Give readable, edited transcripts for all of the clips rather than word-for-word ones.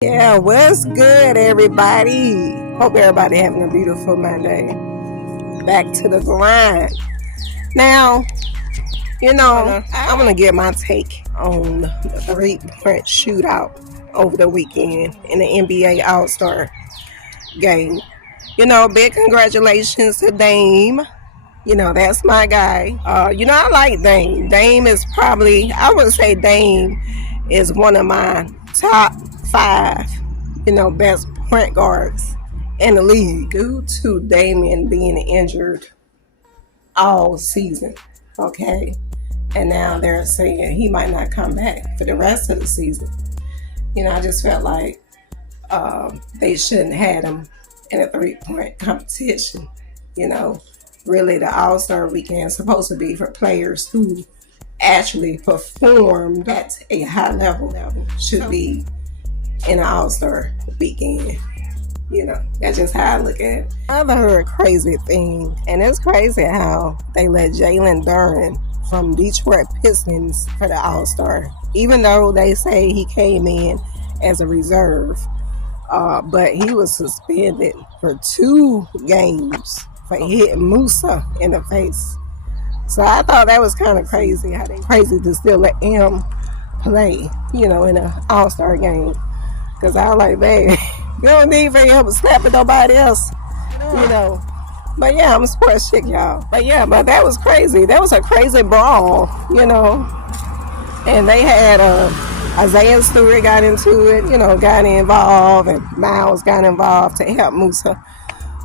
Yeah, what's good, everybody? Hope everybody having a beautiful Monday. Back to the grind. Now, I'm gonna get my take on the three-point shootout over the weekend in the NBA All-Star game. Big congratulations to Dame. That's my guy. I like Dame. Dame is probably, I would say Dame is one of my top five, best point guards in the league. Due to Damian being injured all season, okay? And now they're saying he might not come back for the rest of the season. I just felt like they shouldn't have him in a three-point competition. Really the All-Star weekend is supposed to be for players who actually performed at a high level. Should be in an All-Star weekend. That's just how I look at it. I've heard a crazy thing, and it's crazy how they let Jalen Duren from Detroit Pistons for the All-Star, even though they say he came in as a reserve. But he was suspended for 2 games for hitting Musa in the face. So I thought that was kind of crazy, how they crazy to still let him play, in an All-Star game. Because I was like, man, you don't need for him slapping nobody else, But yeah, I'm a sports chick, y'all. But that was crazy. That was a crazy brawl, And they had Isaiah Stewart got into it, got involved, and Miles got involved to help Musa.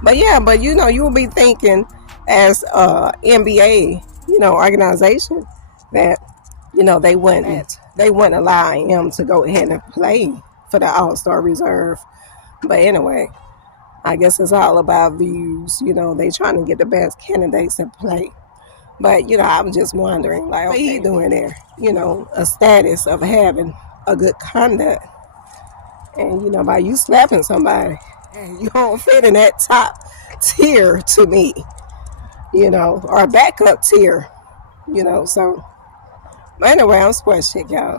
But you will be thinking as NBA, organization that, they wouldn't allow him to go ahead and play for the All-Star reserve. But anyway, I guess it's all about views. They trying to get the best candidates to play. But, I was just wondering, like, what he doing there? A status of having a good conduct. And, by you slapping somebody, you don't fit in that top tier to me, or a backup tier, so. But anyway, I'm sports chick, y'all.